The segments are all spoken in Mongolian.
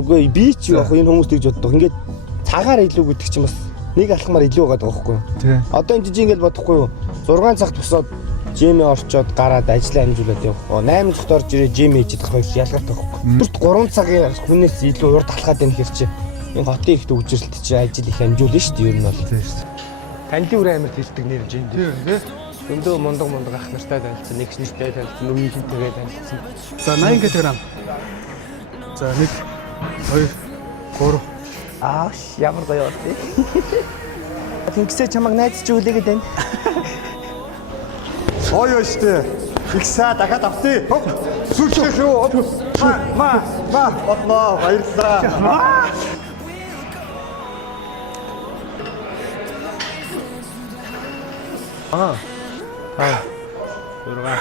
Үгүй би ч яг энэ хүмүүс тэгж боддог. Ингээд цагаар илүү гэдэг чинь бас нэг алхмаар илүү байгаа байхгүй юу? Тий. Одоо энэ жижиг ингээд бодохгүй юу? 6 цагт босоод жимээ орчоод гараад ажиллаа амжуулаад явах. 8 цагт орж ирээ жим хийж идэх хоёр ялгаатай байхгүй. Бүрт 3 цагийн хүнээс илүү урд алхаад байх хэрэг чи. Энэ хотын ихт үгжрэлт чи ажил их амжуулна шүү дээ ер нь бол. Тий шүү. Танилын үр амирт хэлдэг нэр жим дээ. Тий. Өндөө мундаг ах нартай танилцсан, нэгч нэртэй танилцсан, өмнөдөнтэйгээ танилцсан. За 80 кг. За 1 2 3 Ямар гоё болтой. Тэнгисээ чамайг найз чи үлээгээд байна. Ой штэ. Ихсаа дахиад автыг. Сүлжээ шүү. Ма. Болно. Баярлалаа. Ургаа.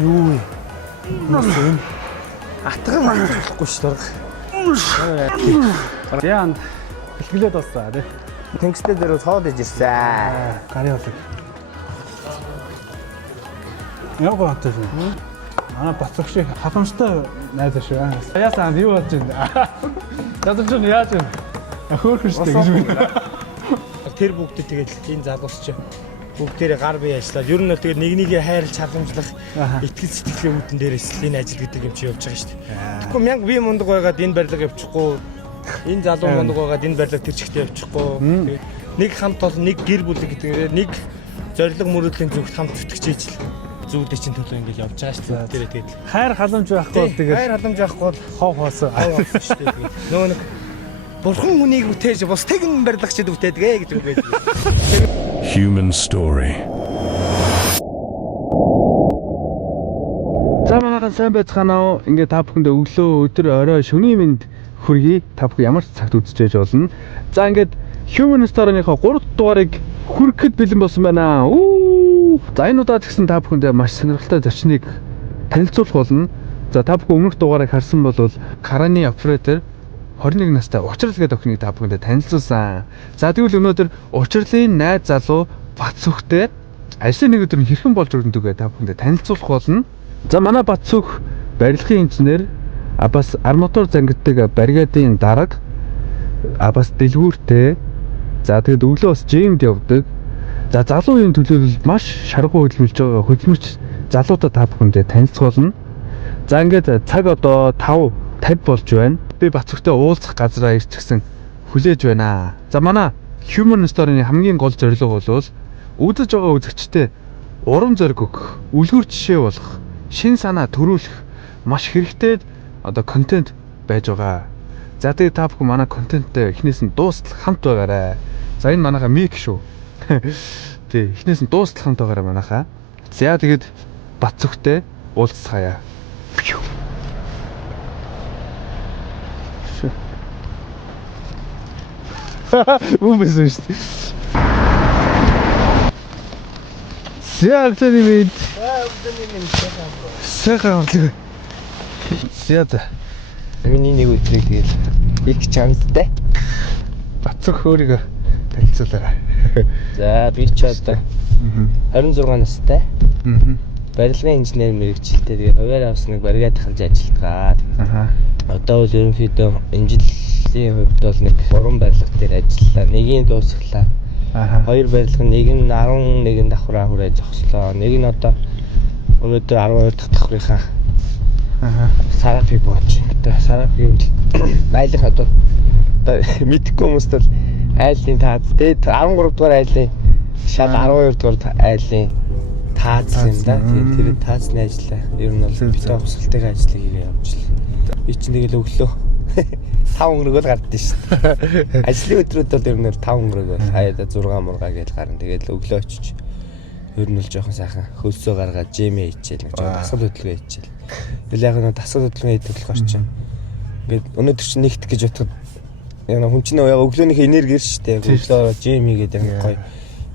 Юу вэ? Атган болохгүй шүү дээ. Яанд бэлгэлээд болсон тий. Тэнгистэй дээр цоод иж ирсэн. Гарын болог. Яг гоотой шүү. Манай бацагш халамжтай найз шүү. Яасан юу болж байна? Ядаж нь яаж вэ? Хөөхөн штэ гэж байна. Тэр бүгдээ тэгээд энэ залуус чи бүгдээрээ гар бие ажиллаад ер нь бол тэгээд нэг нэгээ хайрлж халамжлах итгэл сэтгэлийн үүдэн дээрээс энэ ажил гэдэг юм чи явж байгаа шүү дээ. Тэгэхгүй мянга би мундаг байгаад энэ барилга явчихгүй. Энэ залуу мундаг байгаад энэ барилга тэр чигтээ явчихгүй. Тэгээд нэг хамт бол нэг гэр бүл гэдэг нэг зориг мөрөдлийн зүгт хамт зүтгэж ижил зүүдээ чинь төлөө ингээл явж байгаа шүү дээ. Тэгээд Хайр халамж байхгүй бол тэгээд хайр халамж байхгүй бол хов хоосон. шүү дээ. Нөгөө нэг бурхан хүнийг үтээж бус тэгэн барилгачд үтээдгээ гэж үгээд. Human story. За манайхан сайн байцгаана уу? Ингээ та бүхэндээ өглөө, өдөр, орой, шөнийн мэнд хүргэе. Та бүхэн ямар ч цагт үзэж болно. За ингээд Human Story-ныхоо 3 дугаарыг хүрэхэд бэлэн болсон байна. За энэ удаад гэсэн та бүхэндээ маш сонирхолтой зочныг танилцуулах болно. За та бүхэн өмнөх дугаарыг харсан бол Караны оператор 21 настай Учрал гэдэг охиныг та бүхэндээ танилцуулсан. За тэгвэл өнөөдөр Учралын найз залуу Бацүхтэй ажлын нэг өдөр нь хэрхэн болж өргөндөгөө та бүхэндээ танилцуулах болно. За манай Бацүх барилгын инженер, бас арматур зангиддаг бригадын дарга, бас дэлгүүртэй. За тэгэд өглөө бас жимд явдаг. За залуу үеийн төлөвлөл маш шаргуу хөдөлмөрж байгаа хөдөлмөрч залуудаа та бүхэндээ танилцуулна. За ингээд цаг одоо 5:50 болж байна. Би Бацүхтэй уулзах газараа ирчихсэн хүлээж байна. За манай Human Story-ны хамгийн гол зорилго бол үзэж байгаа үзэгчтэй урам зориг өгөх, үлгэр жишээ болох, шин санаа төрүүлэх маш хэрэгтэй одоо контент байж байгаа. За тэгээд та бүхэн манай контенттэй эхнээс нь дуустал хамт байгаарай. За энэ манайха мик шүү. Тэг эхнээс нь дуустал хамт байгаарай манайха. За тэгээд Бацүхтэй уулзцаая. Үмэсэн шүү дээ. Сяатны мэд. Сайхан болов. Сяата. Миний нэг өдрийг тэгэл их чамдтай. Бацүх өөрийгөө танилцуулаарай. За би ч одоо 26 настай. Барилгын инженер мэргэжилтэй. Тэгээ хуваар авсан нэг бригад хамж ажилладаг. Одоо бол ерөнхийдөө энэ жилийн хувьд бол нэг 3 барилга дээр ажиллалаа. Нэгийг дуусглаа. 2 барилга нэг нь 11 давхраа хүрээ зогслоо. Нэг нь одоо өнөөдөр 12 дахь давхрынхаа сарафиг бооч. Одоо сарафиг айлын одоо мэдхгүй хүмүүст бол айлын таад. Тэгээд 13 дугаар айлын шал 12 дугаар айлын тааз юм да. Тэгээд тэр таазны ажиллаа. Ер нь бол битээ хувьсгалтын ажлыг хийгээ явуулсан. Би чинь тэгэл өглөө 5 өнгөрөөгөө гардсан шүү дээ. Ажлын өдрүүд бол ер нь 5 өнгөрөөгөө хаяада 6 мургаа гэж гарна. Тэгээд өглөө очиж ер нь л жоохон сайхан хөлсөө гаргаад жимээ хийчихэл нэг жоохон дасгал хөдөлгөөн хийчихэл. Тэгэл яг нэг дасгал хөдөлгөөн хийх болохоор чинь ингээд өнөөдөр чинь нэгт гэж бодоход яг хүн чинь яг өглөөнийхөө энерги ирж шүү дээ. Өглөө жим хийгээд яг гоё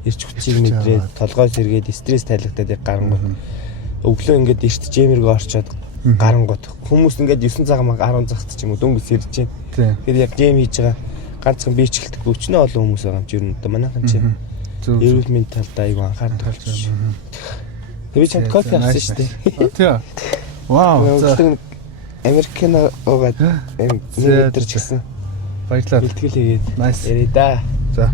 ирч хүчийг мэдрээд толгой сэргээд стресс тайлгадаад яг гарангууд өглөө ингээд эрт жимэргээ орчоод гарангууд хүмүүс ингээд 9 цаг 10 цагт ч юм уу дөнгөж сэрж байна. Тэгэхээр яг жим хийж байгаа ганцхан биечлэлт өчнөө олон хүмүүс байгаа юм чи ер нь одоо манайхан чи эрүүл мэнд талд аягүй анхаарал тавьж байна. Би чамд кофе авсан шүү дээ. Тийм. Вау. Америкэн угаад өдөр ч гэсэн Баярлалаа. бэлтгэл хийгээд Nice. ярий да. За.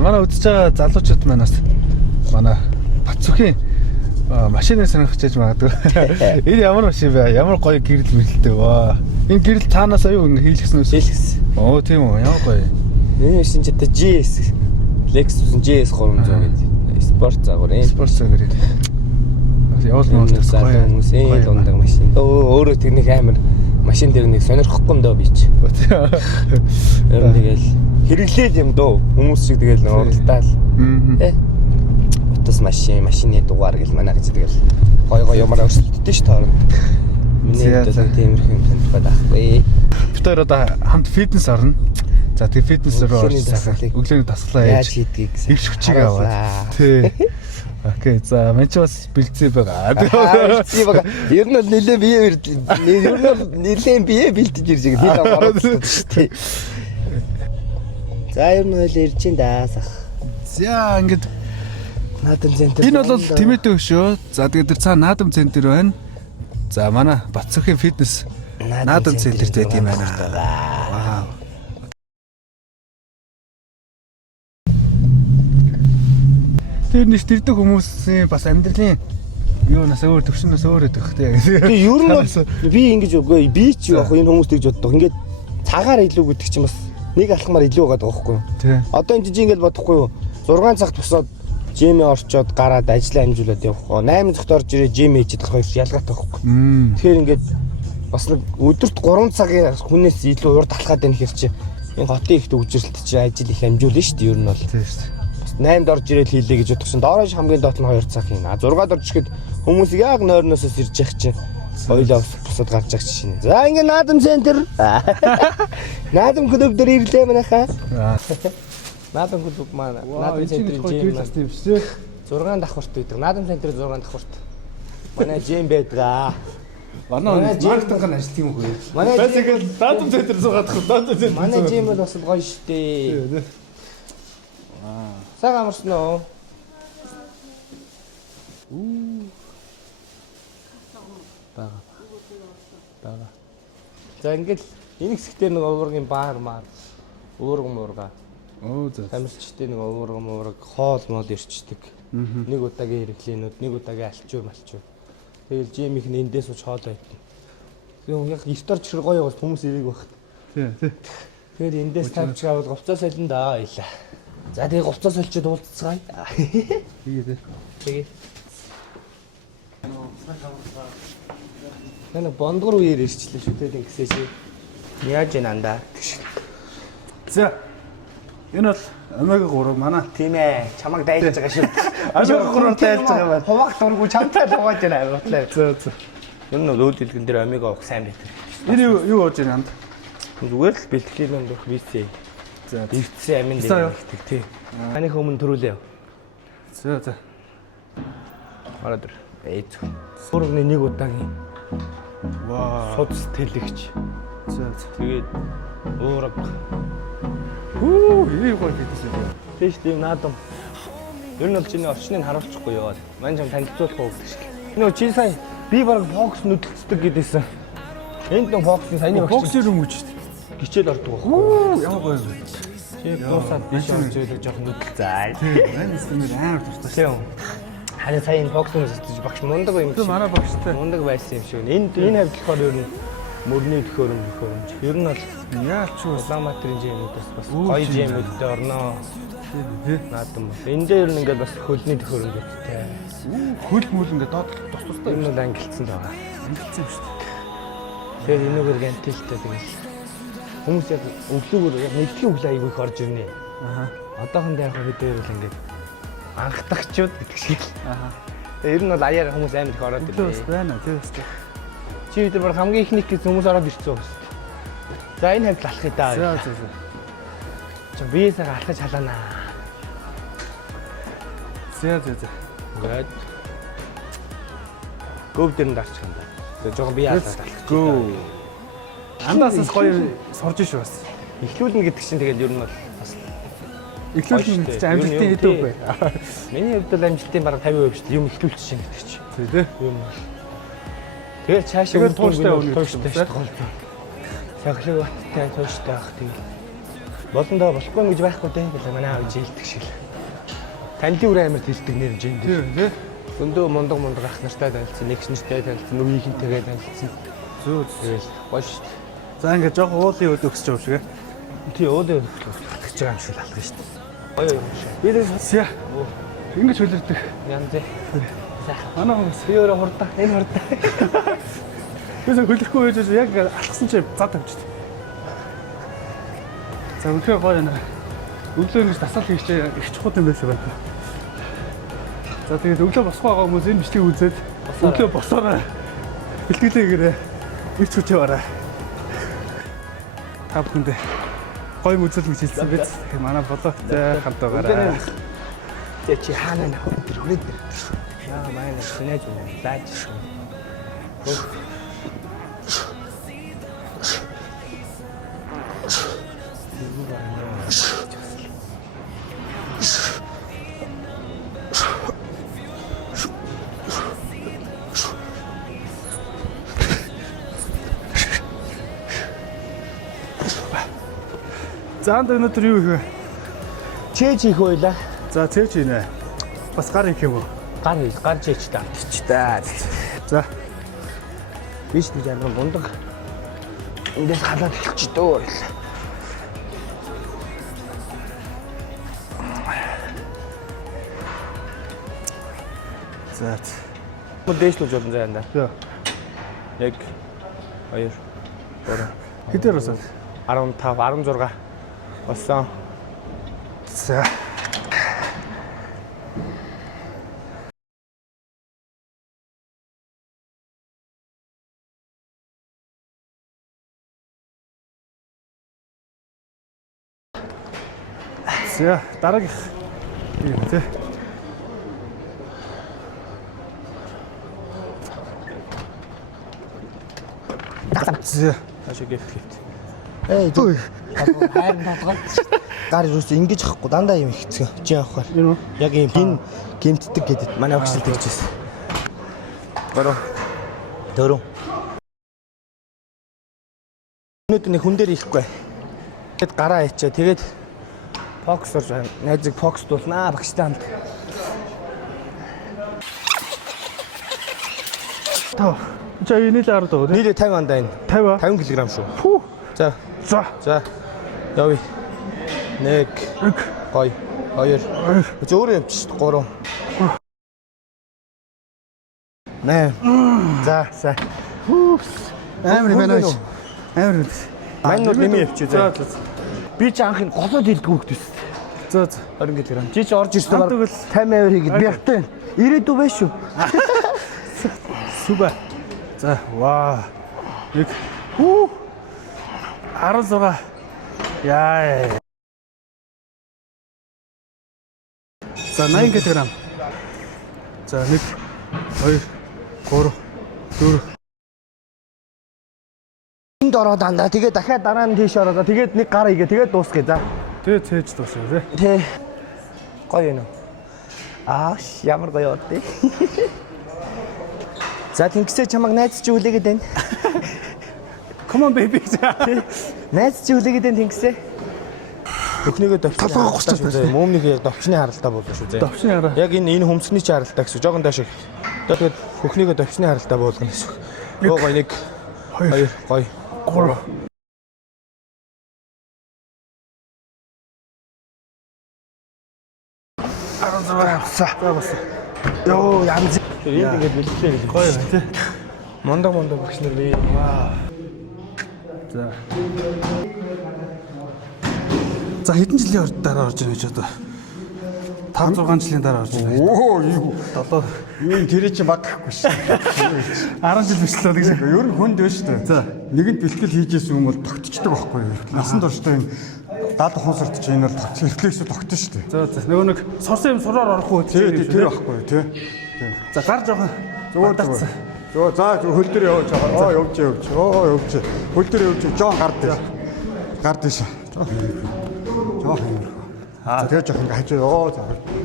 Манай үзэж байгаа залуучууд манаас манай Батцүхийн машиныг сонирхож яж магадгүй. Энэ ямар машин бэ? Ямар гоё гэрэл мэрэлтэй ба. Энэ гэрэл таанаас аюу ингэ хийлгэсэн үс. Хэлсэн. Оо тийм үү. Ямар гоё. Миний машин ч одоо GS Lexus GS 300 гэдэг. Спорт загвар энэ. Спорт гэрэл. Явал нөөс гоё хүмүүс энэ дундаг машин. Өөрөө тэрнийг амар машин дээр нэг сонирхохгүй юм доо би ч. Ер нь тэгэл хэрэглээл юм дөө. Хүмүүс шиг тэгэл нуурлтаал. Тэ. Утас машины дугаар гэл манай гэж тэгэл гой ямар өрсөлддөг ш тоорно. Миний одоо тиймэрхүү юм сонирхоод байхгүй. Бид хоёр одоо хамт фитнес орно. За тэгээ фитнес руу орсон. Өглөөний дасгалаа яаж яаж хийдгийг ирч хүчийг аваад. Тий. Окей, за мен ч бас бэлдсэн байгаа. Бэлдсэн байгаа. Ер нь бол нэлээд бие бэлдэж ирж байгаа. Би л ороод шүү дээ. За ер нь л ирж ин даасах. За ингээд Наадам центр. энэ бол Тимэтэ өшөө. За тэгээд тэр цаа наадам центр байна. За манай Батцүхийн фитнес наадам центрт байт юм байна. Вау. Тэр нэртэрдэг хүмүүсийн бас амьдралын юунаас өөр төвшнөөс өөр өдөх тий. Тэгээ ер нь бол би ингэж үгүй би ч яг энэ хүмүүс тэгж боддог. Ингээд цагаар илүү гэдэг чинь бас нэг алхмаар илүү байгаа байхгүй юу? Тий. Одоо энэ жижиг ингэж бодохгүй юу? 6 цагт босоод жимээ орчоод гараад ажиллаа амжуулаад явах. 8 цагт орж ирээ жим хийж идэх хоёр ялгаатай байхгүй. Тэгэхээр ингээд бас нэг өдөрт 3 цагийн хүнээс илүү урд алхаад байх хэрэг чи энэ хотын ихт үгжрэлт чи ажил их амжуулна шүү дээ ер нь бол. Тий шүү дээ. 8-д орж ирэл хийлээ гэж бодох чинь доорош хамгийн доод нь 2 цаг хийн. 6-д орж ирэхэд хүмүүс яг нойрноос ирж явах чинь ойлоо бусад гарч байгаа чинь. За ингээ наадам центр. Наадам клуб дээр ирлээ манайхаа. Наадам клуб маань наадам центрийн жим бас тийм шүү. 6 давхарт байдаг. Наадам центрийн 6 давхарт. Манай жим байдаг. Манай маркетинг ажил тийм үгүй. Манай Бэсэгэл наадам центр зугаад наадам центр. Манай жим бол бас гоё штэ. Сайн амарсан уу? Бага. За ингээл энэ хэсэгтээ нэг уургийн баар маар уурган муурга. Оо за. Тамирчтай нэг уурган муурга хоол мод ирчдэг. Нэг удаагийн хэрэглээнүүд, нэг удаагийн алчуу малчуу. Тэгэл жим их эндээс сууж хоол байдаг. Тэгээ яг эрт орж ирэх гоё бас хүмүүс ирэх багт. Тий, тий. Тэгээд эндээс тавьж авал говцоо солино даа ила. За тэгээ говцоо соличод уулзцгаая. Тэгээ. Тэгээ. Нэг бондгор үеэр ирчлээ шүү дээ ингэсээ чи. Яаж ийн андаа. За. Энэ бол Омега 3 манай. Тийм ээ. Чамайг дайлж байгаа шүү. Омега 3 дайлж байгаа байна. Хуваах дурггүй чамтай л хувааж байна бодлоо. За за. Ер нь үйл дэлгэн дээр Омега уух сайн байдаг. Энэ юу болж байна анд? Зүгээр л бэлтгэлийн юм дөх виси. За. Ивцсэн амин дээр ихтэй тий. Таних өмнө төрүүлээ. За за. Ороод ир. Ээж. Өөрөний нэг удаагийн Вау. судас тэлэгч. За. Тэгээд уураг. Ийм гоё хийдсэн юм. Тийш тийм наадам. Ер нь бол чиний орчныг харуулчихгүй яваад. Мань чам танилцуулах уу гэдэг шиг. Нөө чи сая би баг фокус нүдэлцдэг гэдээсэн. Энд нэг фокусны саяны багш. Фокус юм уу ч шүү. Гिचэл ордог байхгүй. Ямар гоё юм. Чи дуусаад биш орж ирэх жоохон нүдэл заа. Энэ системээр амар дуртай. Тийм. Харин сая энэ фокусны сэтгэж багш мундаг юм шиг. Манай багштай. Мундаг байсан юм шиг. Энд энэ хавьд болохоор ер нь мөрний төхөөрөмж. Ер нь бол Яач юу Улаанбаатарын жимүүдээс бас гоё жимүүдтэй орноо. тий. Наадам бол. Энд дээр ер нь ингээд бас хөлний төхөөрөмжтэй. Хөл мөл ингээд доод тус Энэ бол ангилцсан байгаа. ангилцсан шүү дээ. Тэгэхээр энэгээр гантилтэй тэгэл. Хүмүүс яг өглөөгөр яг нэгтгэн өглөө аяг их орж ирнэ. Аха. Одоохондоо яг бид дээр бол ингээд анхдагчуд гэдэг шиг. Аха. Тэгээ ер нь бол аяар хүмүүс амар их ороод Төөс ирлээ. байна тий өстэй. Чи бид нар хамгийн ихний гэж хүмүүс ороод ирсэн юм. За энэ хавьд алхах даа. За за за. Чи биесээ алхаж халаана. За за за. Ингээд гов дээр нь дарчих юм да. Тэгээ жоохон бие Let's алхаж. go. Андаасаас гоё сурж иш бас. Эхлүүлнэ гэдэг чинь тэгээд ер нь бол бас Эхлүүлэн Гоё шүү дээ. чи амжилтын Ер нь хэдэн үгүй. миний хувьд бол амжилтын бараг 50% шүү дээ. Юм эхлүүлчих чинь гэдэг чинь. Тий, тий. Юм бол. Тэгээд цаашаа Тэгээд тууштай өгнө. тууштай шүү дээ. Сахлаг баттай тууштай авах тэгээд. Болондоо болохгүй гэж байхгүй дээ гэж манай аав жилдэг шиг л. Танди үр амирт хэлдэг нэр жин. Тий. Өндөө мундаг ах нартай танилцсан, нэгс нартай танилцсан, үеийнхэнтэйгээ танилцсан. Зөө. Тэгэл гоё шүү дээ. За ингээд жоох уулын өд өгсөж байгаа шиг. Тий уулын татгаж байгаа юм шиг л алга шүү дээ. Гоё юм шиг. Би л ингэж хөлөрдөг. Янз. Манай хүмүүс Би өөрөө хурдаа, энэ хурдаа. Бисаа хөлөхгүй байж яг алхсан чи зад тавьчихсан. За үнэхээр гоё нэ. Өглөө ингэж дасаал хийчихээ их чухал юм байсан байна. За тэгээд өглөө босох байгаа хүмүүс энэ бичлэгийг үзээд өглөө босоорой. Бэлтгэлээгээрээ ирч хүчээ бараа. Та бүхэндээ гоё үзэл гэж хэлсэн биз. Манай блогт хамт байгаарай. Тэ чи хаана нэ хүрээд. Яа манай шинэж үү. Лаач шүү. Заанд өнөөдөр юу хийх вэ? Чээж хийх байлаа. За цээчийнэ. Бас гар их юм уу? Гар чээж та. Та. За Биш нэг амар мундаг. Эндээс халаад хэлчих дөө. за. Модешлж болно заа энэ. За. 1 2 3 Хэдээр усаа? 15 16 болсон. За. За, дараагийнх. Ийм тий. За, Хашиг гэвт. Эй хайрын толгой. Гар юус ингэж ахгүй дандаа юм ихцгэн. Чи явахаар. юу? Яг юм хин гимтдэг гэдэг манай багшилт хэлжсэн. 3 4 Өнөөдөр нэг хүн дээр ихгүй. Тэгэд гараа хийчээ. Тэгээд фокусорж байна. Найзыг фокусдуулнаа багштай хамт. Тав. За нийлээ 10 дөө. Нийлээ 50 андаа энэ. 50. 50 кг шүү. Фүү. За. За. За. Явъя. 1 2 2 Зөөрөө явчих 3 8 За. Амар юм байна. Амар. Маннууд нэмээ явчих заа. За. Би ч анх нь голоод хэлдэг хөлтөс. За. 20 кг. Чи ч орж ирсэн Хамт баг. өгөл. 50 авир хийгээд би хатаа ирээдүй байж шүү. Супер. За. Ваа. Нэг. Хүү. 16. Яа. За 80 кг. За 1 2 3 4 Энд ороод андаа. Тэгээд дахиад дараа нь тийш ороод тэгээд нэг гар игээ тэгээд дуусгая за. тэгээ цээж дуусна тий. Тэ. Гоё юм уу? Ямар гоё өдөө. За тэнгисээ чамаг найз чи үлээгээд байна. Come on baby. Найз чи үлээгээд байна тэнгисээ. Техникөө толгой гусчих байсан. Мөмнийг яг довчны харалтаа болно шүү зэ. Довчны хараа. Яг энэ хөмсний чи харалтаа гэсэн. Жогон дааш. Тэгээд хөхнийгөө довчны харалтаа болгоно гэсэн. Гоо гоё 1 2 гоё 3 За бас. Йоо янз. Энд ингэж бэлтлээ гэж. гоё байна тий. Мондоо багш нар би. За. За хэдэн жилийн дараа орж ийн гэж одоо 5 6 жилийн дараа орж ийн. Оо юу. 7 Юу тэр чи баг гэхгүй шүү. 10 жил бичлээ гэж. Ер нь хүнд байна шүү дээ. За. Нэгэнд бэлтгэл хийжсэн юм бол тогтчихдог байхгүй юу? Насан туршдаа энэ 70 хуусарт чи энэ бол рефлексээ тогтно шүү дээ. За нөгөө нэг сурсан юм сураар орохгүй Тэр байхгүй юу тий. За гар жоохон Зүгээр. Зөө за хөл дээр явж байгаа. Явж. Явж. Хөл дээр явж. Жон гар дээр. Гар дээр. Жон. Тэгээ жоох ингэ хажуу. За.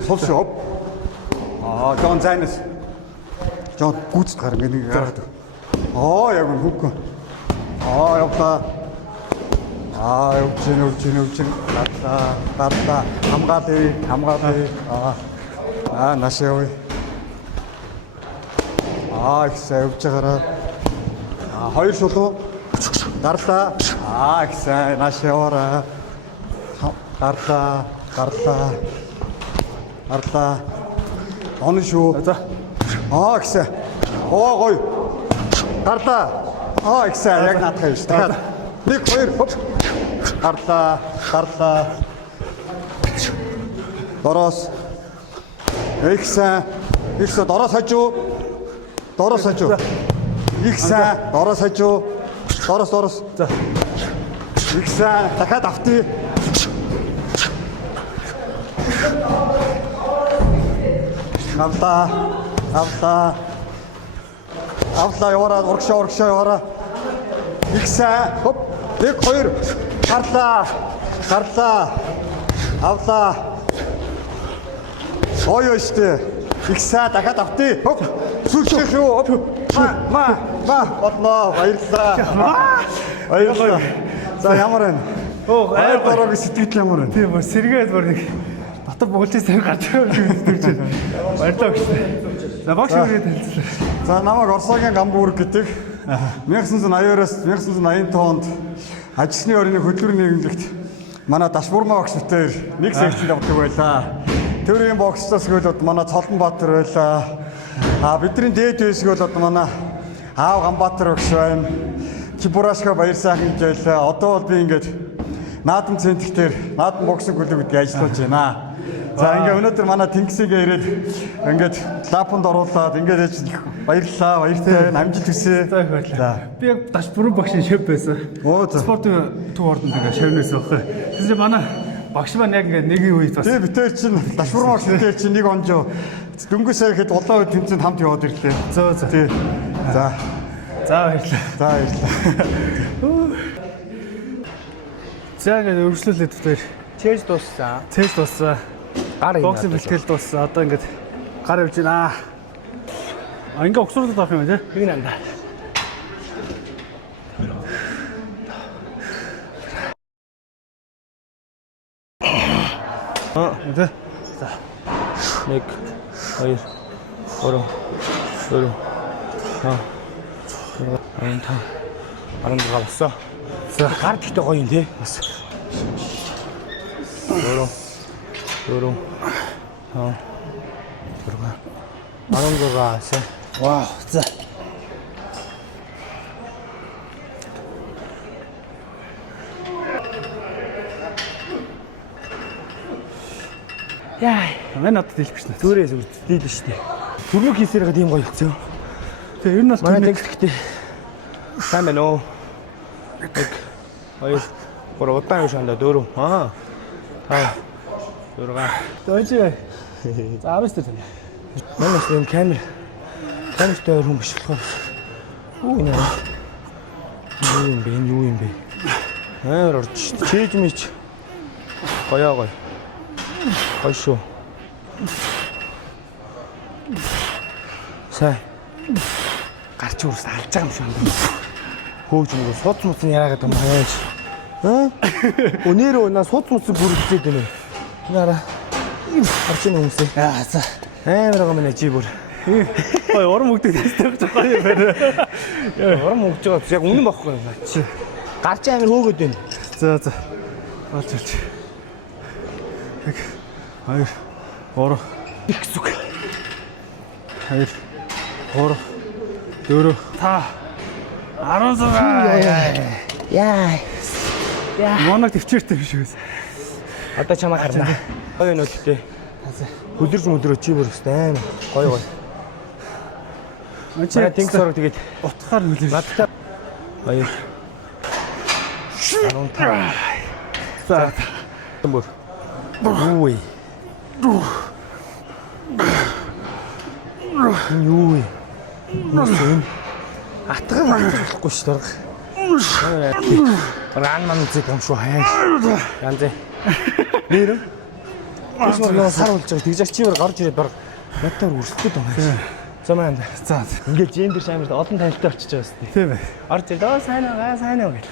Сул шоп. Жон зайнас. Жон гүцэд гар ингэ гараад. Яг хукка. Явта. Явж. Гартаа. Хамгаалъя. Нашаа. Ихсэн явж байгаараа. Хоёр шулуу. Гартаа. Ихсэн нашаа яваараа. Гартаа. Он шүү. За. Ихсэн. Гоё. Гартаа. Ихсэн яг наадах юм шүү. Дахиад. 1 2 хоп. Гартаа. Дороос. Ихсэн дороос хажуу. Ихсэн дороос хажуу. Дороос. За. Ихсэн дахиад автъя. Авлаа яваараа урагшаа яваараа. Ихсэн хоп 1 2 гарлаа. Авлаа. Ой штэ. Ихсэн дахиад автъя. Хоп. Сүлжих юу. Хоп. Ма. Бодлоо. Баярлалаа. За ямар байна? Аяр дорог сэтгэл ямар байна? Тийм сэргээд бүр нэг дотор бүгэлжээс гарч ирж байна. Баярлалаа гэж. За багш өөрөө танилцлаа. За намайг Орсогийн Гамбүрг гэдэг 1980-аас 1985 онд ажилчны орны хөдөлмөрийн нийгэмлэгт манай Дашбурмаа багш нутгаар нэг секцэнд явдаг байлаа. Төрийн боксчоос гэвэл манай Цолонбаатар байлаа. Бидний дээд хэсэг бол манай Аав Ганбаатар багш байна. Кибурашка баяр сайхан гэж байлаа. Одоо бол би ингээд наадам центртэр наадам боксинг клуб гэдэг ажиллаж байна. За ингээ өнөөдөр манай Тэнгисийгээ ирээд ингээд лапонд оруулаад ингээд баярлалаа. Баяртай амжилт хүсье. За их баярлалаа. Би яг Дашбурмаа багшийн шеф байсан. Спортын төв ордонд ингээ шавнаас байхгүй. Тэгсэн чинь манай багш маань яг ингээ нэгэн үед бас. Тэгээ битэр чинь Дашбурмаа багш битэр чинь нэг онжоо дөнгөж сая ихэд улаан үед тэмцээнд хамт яваад ирлээ. Тий. За баярлалаа. За ингээ өргөжлүүлээд дээр Чэйж дууссан. Гар юм. боксинг бэлтгэл дууссан. Одоо ингээд гар явж байна. Ингээ өгсрүүлээд авах юм тий. Хин анда. Тэ. За. 1 2 3 4 5 болсоо. За гар гэхдээ гоё юм тий. 4 16. Вау. За. Мань надад дийлэх шнэ. Зүрээс дийлэн штэ. Түрмөг хийсээр гад юм гоё өгцөө. Тэгээ ер нь бол манай тексттэй. Сайн байна уу? 1 2 3 удаан юу шанда 4. 6. Дойжээ. За 19 тань. Манай юм камертай хүн биш болох. Юу юм бэ? Амар орж шít. Чээж мич. Гоё. Гоё шүү. Сай. Гарч үрс алж байгаа юм шиг байна. Хөөж мөр суц муцны яагаад юм хаяаш. Өнөөрөө наа суц муц бүрэлдээд байна. Нара. Гарч ийн хүмүүсээ. За. Амар байгаа мэн чи бүр. Ой урам өгдөг тест гэж гоё юм байна. Урам өгж байгаа яг үнэн байхгүй юм чи. Гарч амар хөөгд байна. За. Болж. 1 2 3 Ихсүг. 2 3 4 5 16. Яа. Моног төвчээртэй биш үү? Одоо чамаа харна. Гоё нөө гэхдээ. Хүлэрж мөдрөө чи бүр өстэй амар гоё. Мачаа тэнг сорог тэгээд утгаар хүлээж. надтай 2 15. За. Бүр. Үй. Юу юм? Атган болохгүй ш дург. Ран ман зүг юм шүү хайш. Янз. Нэр. Биш мөр сар болж байгаа. Тэгж чи өөр гарч ирээд баг надтай үргэлжлэхэд байна. Замаа. За. Ингээд гендер шамж олон танилтай очиж байгаа шүү дээ. Тийм ээ. Орж ирдээ сайн уу гэл.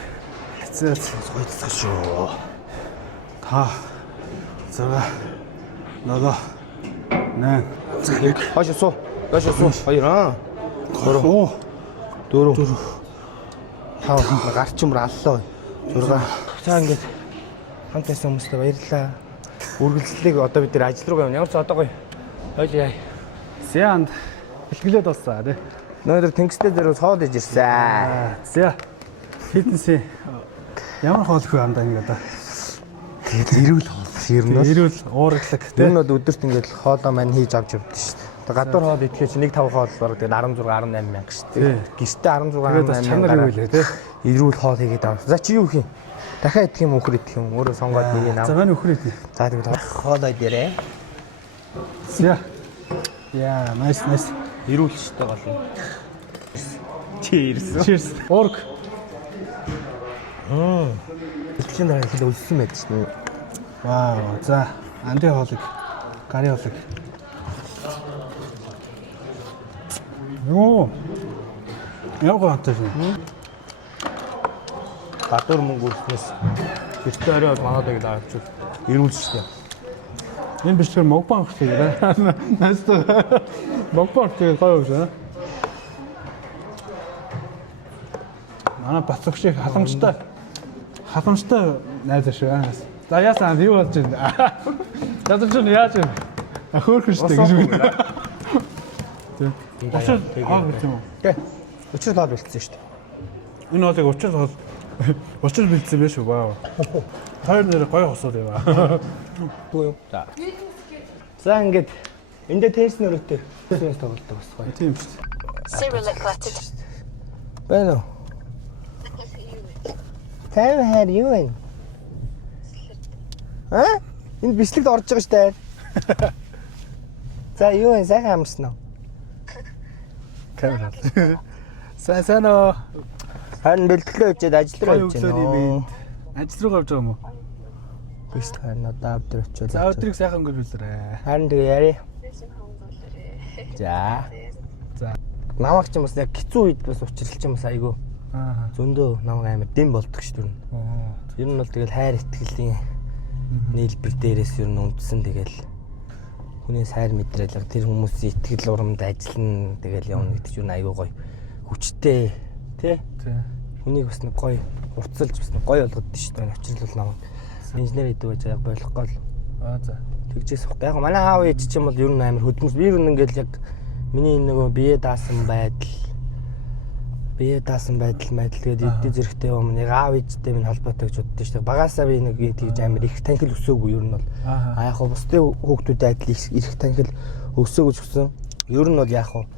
За гойцлоо шүү. Та. За. Нага. Нэ. Хойш суу. Хоёр аа. Оо. Дөрөв. Тав гарчмар аллаа. 6. За ингээд хамт байсан хүмүүстээ баярлалаа. Үргэлжлэлийг одоо бид нэр ажил руугаа ямар ч одоо гоё. Хоёул яа. Сянд бэлгэлээд болсон тий. Нөөдөр тэнгистэй дээр хоол иж ирсэн. За. Фитнес ямар хоол хөө андаа ингэ одоо. Тэгээд эрүүл хоол. Эрүүл уургалаг тий. Тэр нь өдөрт ингээд хоолоо маань хийж авч явдаг шүү дээ. Гадуур хоол идэхээс 1-5 хоол бараг тэгээд 16 18 мянга шүү дээ. Гэртээ 16 18 чанар юу вэ тий. Эрүүл хоол хийгээд авах. За чи юу хийх юм? Дахиад идэх юм өхөр идэх юм? Өөрөө сонгоод нэг юм аа. За манай өхөр идэх. За тэгээд хоолоо идээрэй. За. Яа, nice. Эрүүл штэй гол юм. Cheers. Cheers. Орг. Итгэлийн дараа их өлсөн байдаг шүү дээ. Вау. За, анди хоолыг, гари хоолыг. Йоо. Яа гоотой шин. Гадуур мөнгө өрснөөс гэртээ орой манад яг авчвал эрүүл шүү дээ. Энэ биш тэр мокбан хийх гэдэг. Настаа. Мокбан хийх гоё шүү. Манай бацх шиг халамжтай найз шүү. За яасан юу болж байна? Ядаж нь яаж вэ? Хөөхөн шүү гэж үү. Тэг. Очоод хаа гэж юм уу? Тэг. Өчигдөр хоол бэлдсэн шүү дээ. Энэ хоолыг очоод бэлдсэн байх шүү. Вау. Хоёр нэр гоё хосоод яваа. Туу юу? За. За ингээд эндээ тест нөрөтэй. Тест тоглолтоо бас гоё. Тийм шүү. Cyrillic letter. Байна уу? Тав хэр юу вэ? Энэ бичлэгт орж байгаа шүү дээ. За юу вэ? Сайхан амарсан уу? Камера. Сайн оо. Харин бэлтгэлөө хийгээд ажил руу явж байна. Ажил руу гавж байгаа юм уу? Биш харин одоо авдар очиод. За өдрийг сайхан өнгөрүүлээрэй. Харин тэгээ яри. За. Намайг ч юм бас яг хэцүү үед бас учралч юм бас айгүй. Зөндөө намайг амар дэм болдог ш дүр. Ер нь бол тэгэл хайр итгэлийн нийлбэр дээрээс ер нь үндсэн тэгэл хүний хайр мэдрэл тэр хүмүүсийн итгэл урамд ажиллана тэгэл явна гэдэг чинь айгүй гоё. Хүчтэй тий. Хүнийг бас нэг гоё уртсалж бас нэг гоё болгоод ш дүр. Учрал бол намайг инженер гэдэг байж яг болохгүй л. За. Тэгжээс хөөх. Яг манай аав ээж чинь бол ер нь амар хөдөлмөс. Би ер нь ингээл яг миний нөгөө бие даасан байдал тэгээд эдийн зэрэгтэй юм нэг аав ээжтэй минь холбоотой гэж боддоо шүү дээ. Багасаа би нэг тэгж амар их танхил өсөөгүй ер нь бол. Яг хөө бусдын хүүхдүүд адил их танхил өсөө гэж хүсэн. Ер нь бол яг хөө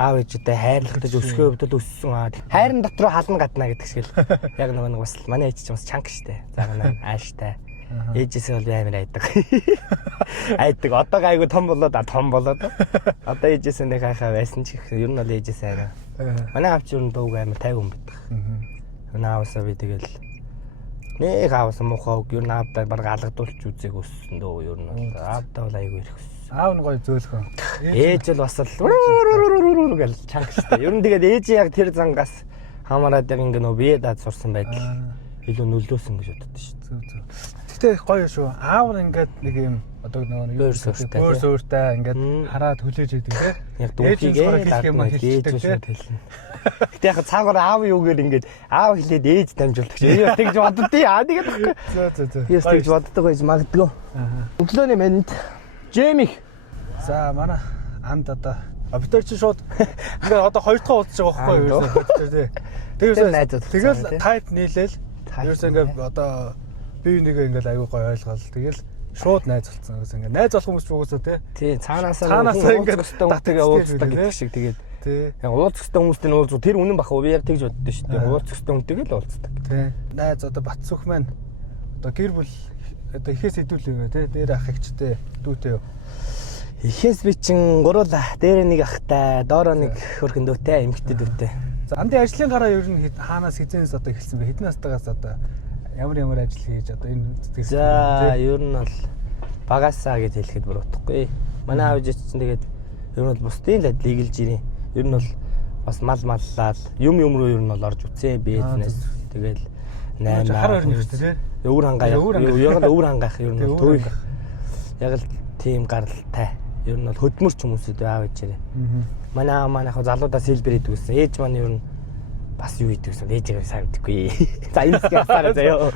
аав ээжтэй хайрлагдаж өсгөө хөвдөл өссөн. Хайрын дотроо хална гадна гэдэг шиг л. Яг нөгөө нэг бас манай ээж чинь бас чанга штэ. Загнаа ааштай. Ээжээсээ бол амар айдаг. Айдаг. Одоо айгу том болоод. Одоо ээжээсээ нэг хайхаа байсан ч ер нь бол ээжээсээ айгаа. Манай аав ч ер нь дууг амар тайг юм байдаг. Манай аавсаа би тэгэл нэг аавсаа муухай үг ер нь аавдаа баг алгадуулж үзег өссөн дөө ер нь бол аавдаа бол айгу ирэх өссөн. Аав нь гоё зөөлхөн. Ээж л бас л гэл чанга штэ. Ер нь тэгээд ээж яг тэр зангаас хамаарад яг ингээ нөө бие даад сурсан байдал илүү нөлөөсөн гэж боддоо шүү. Зөв. Гэтэ гоё шүү. Аав нь ингээд нэг юм одоо нөгөө өөр сууртай ингээд хараад хүлээж идэг те. Яг дүүхийгээ ээж хэлнэ. Гэтэ яг цаагаар аав юугээр ингээд аав хэлээд ээж дамжуулдаг. Энэ тэгж боддتي. Тэгээд баггүй. Зөө. Яс тэгж боддог байж магадгүй. Өглөөний мэнд Жэмих. За манай анд одоо бид нар чи шууд ингээд одоо хоёр дахь уулзж байгаа байхгүй юу? Тэгэл тайп нийлээл. Ерөөс ингээд одоо би нэгэ ингээд аягүй гоё ойлгоол. Тэгэл шууд найз болсон. Ингээд найз болох хүмүүс ч угаасаа тий. Цаанаасаа ингээд тэгээ уулздаг гэдэг шиг тэгээд тий. Яг уулзахтай хүмүүстэй уулзуу тэр үнэн бах уу? Би яг тэгж боддоо шүү дээ. Уулзахтай хүнтэйгээ л уулздаг. Тий. Найз одоо Батсүх маань одоо гэр бүл одоо ихээс хэдүүлээ тий. Дээр ах ихчтэй дүүтэй юу? Ихээс би чин гуруула. Дээр нэг ахтай, доороо нэг хөрхөн дүүтэй, эмэгтэй дүүтэй. За андын ажлын гараа ер нь хаанаас хизээс одоо эхэлсэн бэ? Хэдэн настайгаас одоо ямар ажил хийж одоо энэ сэтгэл. За ер нь бол багасаа гэж хэлэхэд бүр утгагүй. Манай аав ээж чинь тэгээд Ер нь бол бусдын л адил игэлж ирээ. Ер нь бол бас мал маллаад юм руу ер нь бол орж үцээ бизнес. Тэгэл 8 хар орно шүү дээ. Өвөр хангаах. Яг л өвөр хангаах ер нь бол төвийг. Яг л тийм гаралтай. Ер нь бол хөдөлмөрч хүмүүсүүд аав ээжээрээ. Манай аав маань яг залуудаас хэлбэр идэг гэсэн. Ээж маань ер нь бас юу идэг гэсэн. Ээжээ сайн мэдгүй. За энэ хэсгээр заяа.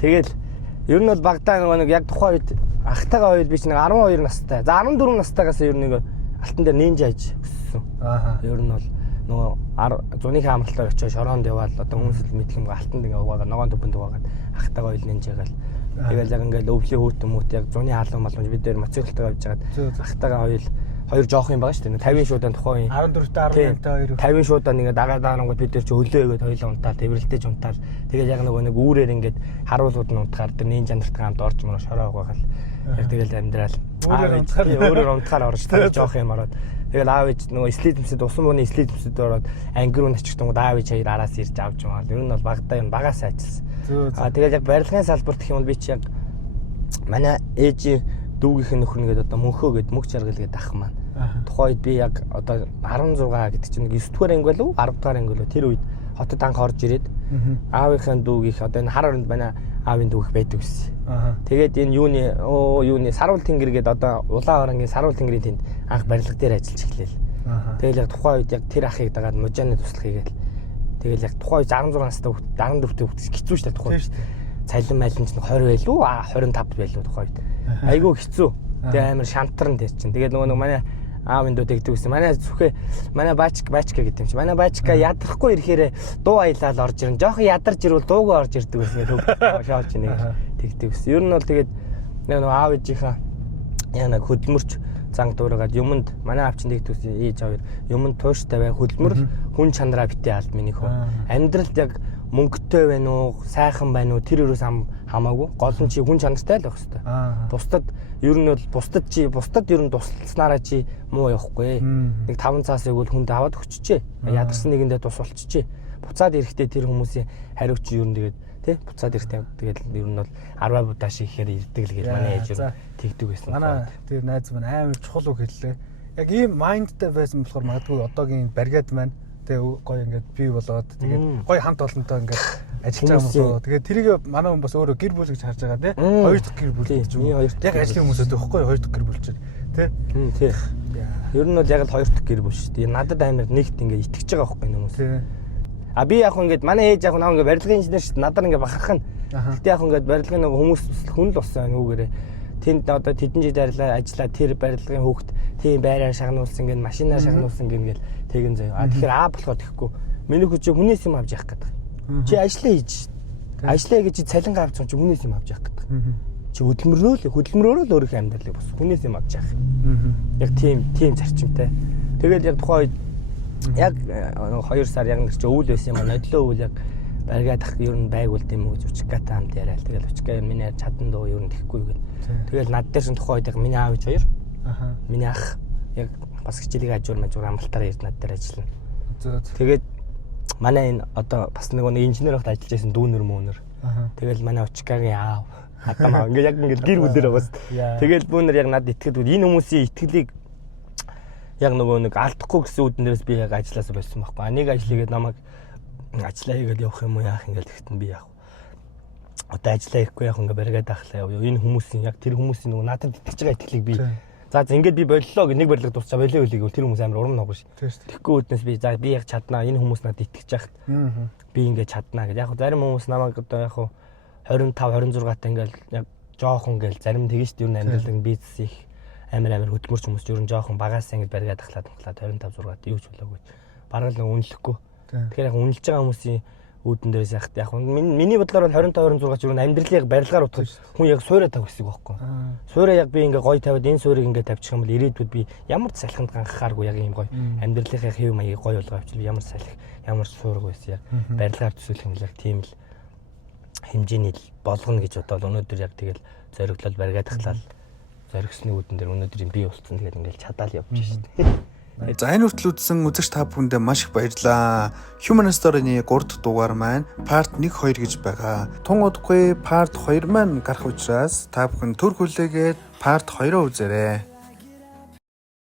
Тэгэл ер нь бол багтаа нэг яг тухайн үед ахтайгаа үед би ч нэг 12 настай. За 14 настайгаас ер нь нэг алтан дээр нинжа аж өссөн. Ер нь бол нөгөө зуныхаа амралтаар очиж шороонд яваад одоо хүмүүсэл мэдэх юм алтанд ингээ угаагаад ногоон төбөнд угаагаад ахтайгаа үед нинжагаал. Тэгэл яг ингээл өвлийн хүүтэн мөт яг зуны хаалга малгаж бид дээр моциклтойгоо авч жагаад ахтайгаа хоёр жоох юм байгаа шүү дээ. 50 шуудан тухайн 14-т 18-т 2 50 шуудан ингээд дагаад даангууд бид дээр чи өлөө өгөөд хоёлоо унтаал тэврэлтэж унтаал. Тэгэл яг нөгөө нэг үүрээр ингээд харуулууд нь унтахаар тэр нин жандартаа хамт орж мөрө шороо угаагаал. Яг тэгэл амьдрал өөрөөр унтахаар орж тэр жоох юм ороод тэгэл аав ээж нөгөө слизмсэд усан бууны слизмсэд ороод анги руу начигтангууд аав ээж хоёр араас ирж авч маал. Ер нь бол багадаа юм багаас ажилласан. Тэгэл яг барилгын салбарт гэх юм бол би чи яг манай ээж дүүгийнх нь нөхөр нэгээд одоо мөнхөө гээд мөг жаргал гээд ах маань. Тухайд би яг одоо 16 гэдэг чинь 9 дугаар анги болов 10 дугаар анги болов тэр үед хотод анх орж ирээд аавынхаа дүүгийнх одоо энэ хар оронд манай аавын дүүх байдаг гэсэн. Тэгээд энэ юуны саруул тэнгэр гээд одоо улаан орангийн саруул тэнгэрийн тэнд анх барилга дээр ажиллаж эхлэв. Тэгэл яг тухайн үед яг тэр ахыг дагаад можааны туслах хийгээл. Тэгэл яг тухайн үед 16 настай 14 дэх хэцүү шүү дээ тухайн үед. Цалин майлын чинь 20 байлуу 25 байлуу тухайн үед. Айгүй хэцүү. Тэгээ амар шантарн тэр чинь. Тэгээд нөгөө манай аав энэ дүү тэгдэг гэсэн. Манай зүхээ манай баачка гэдэг юм чи. Манай баачка ядрахгүй ирэхээр дуу аялал орж ирэн. Жохон ядарч ирвэл дуугаа орж ирдэг гэсэн үг шоолж нэг тэгдэг гэсэн. Ер нь бол тэгээд нөгөө аав ээжийнхаа яг нэг хөдөлмөрч занг дуурайгаад юмд манай аав чинь тэгдэг гэсэн. Ээж хоёр юмд тууштай бай хөдөлмөрл хүн чанараа битээ алд минийх үү. Амьдралд яг мөнгөтэй байна уу, сайхан байна уу тэр өрөөс хамаагүй. Гол нь чи хүн чанартай л байх хэвээр. Бусдад ер нь бол бусдад ер нь тусласнараа чи муу явахгүй. Нэг 5 цаас өгвөл хүнд аваад өгчөжээ. Ядарсан нэгэндээ тус болчихжээ. Буцаад ирэхдээ тэр хүмүүсийн хариуч ер нь тэгээд тий буцаад ирэхдээ тэгээд ер нь бол 10 будаа шихээр ирдэг л гэж манай ээж ер нь тэгдэг байсан. Манай тэр найз маань амар чухал үг хэллээ. Яг ийм майндтай байсан болохоор магадгүй одоогийн баригад маань тэгээ гоё ингээд бий болоод тэгээд гоё хамт олонтой ингээд ажиллаж байгаа юм болоо. Тэгээд тэрийг манай хүн бас өөрөө гэр бүл гэж харж байгаа тий. Хоёр дахь гэр бүл гэж юм. Яг ажлын хүмүүсээ төгөхгүй хоёр дахь гэр бүл чинь тий. Тий. Ер нь бол яг л хоёр дахь гэр бүл шүү дээ. Надад амар нэгт ингээд итгэж байгаа байхгүй хүмүүс. Тий. А би яг ингээд манай ээж яг нэг барилгын инженер шүү дээ. Надад ингээд бахарх нь. Гэтэ яг ингээд барилгын нэг хүмүүс хүн л болсон нүгээрээ. Тэнд одоо тэдэн жил ажиллаа тэр барилгын хүүхд тийм байраар шагнуулсан гэн машинаар шагнуулсан гэн гэл тэгэн заяа. А тэгэхээр болохоор тэхгүй. Миний хүч хүнээс юм авч явах гэдэг. Чи ажиллаа хийж. Ажиллаа гэж чи цалин авч байгаа чи хүнээс юм авч явах гэдэг. Чи хөдөлмөрөөр л өөрийнхөө амьдралыг бос. Хүнээс юм авч явах. Яг тийм зарчимтай. Тэгэл яг тухайн үед яг 2 сар яг нэг чи өвөл байсан юм аа. Нодлоо өвөл яг баригаад ах ер нь байгуулд юм уу гэж Учкатай хамт яриад. Тэгэл Учкаа миний чадан дуу ер нь тэхгүй гэл. Тэгэл над дээр шин тухайн үед яг миний аав ээж хоёр. Миний ах яг бас хичээлийг ажуур амралтаараа ирд над дээр ажиллана. Тэгээд манай энэ одоо бас нэг инженер багт ажиллаж байсан дүүнер мөнөр. Тэгэл манай Учкагийн аав хатам аа ингээ яг ингээ гэр бүлэрээ бас. Тэгэл бүүнэр яг над итгэдэг энэ хүмүүсийн итгэлийг яг нөгөө нэг алдахгүй гэсэн үдэн дээрээс би яг ажилласаа байсан байхгүй. Нэг ажлыгээд намайг ажиллаа хийгээл явах юм уу яах ингээл тэгтэн би яах. Одоо ажиллаа хийхгүй яах ингээ баригаад ахлаа яв. Энэ хүмүүсийн яг тэр хүмүүсийн нөгөө надад итгэж байгаа итгэлийг би за ингээд би боллоо гэж нэг барилга дуусчаа болоо үлээг тэр хүмүүс амар урам ногоо ш. Тэгэхгүй үднээс би за би яг чаднаа энэ хүмүүс надад итгэж яхад би ингээд чаднаа гэж. Яг зарим хүмүүс намайг одоо яг 25 26 та ингээл яг жоохон ингээл зарим тэгэн ш. Юу н амьдрал бизнес их амар хөдөлмөрч хүмүүс юу н жоохон багаас ингээд баригаад ахлаад 25 6 та юу ч болоогүй. Бараг л үнэлэхгүй. Тэгэхээр яг үнэлж байгаа хүмүүсийн үүдэн дээрээс яг миний бодлоор бол 25 26 ч юу амьдралыг барилгаар утгах хүн яг суурай тавих гэсэн үг байхгүй. Суурай яг би ингээ гой тавиад энэ суурийг ингээ тавьчих юм бол ирээдүйд би ямар ч салхинд ганхахааргүй яг юм гой амьдралынхаа хэв маягийг гой болгоо авчил ямар салхи ямар суураг байсан яг барилгаар төсөөлөх юм л яг тийм л хэмжээний болгоно гэж бодоод өнөөдөр яг тэгэл зориглол баригаад тахлаа зоригсны үүдэн дээр өнөөдөр би болцсон тэгээд ингээл чадаал явж шээ. За энэ хүртэл үзсэн үзэгч та бүхэндээ маш их баярлалаа. Human Story-ны 3 дахь дугаар маань part 1 2 гэж байгаа. Тун удахгүй part 2 маань гарах учраас та бүхэн төр хүлээгээд part 2-оо үзээрэй.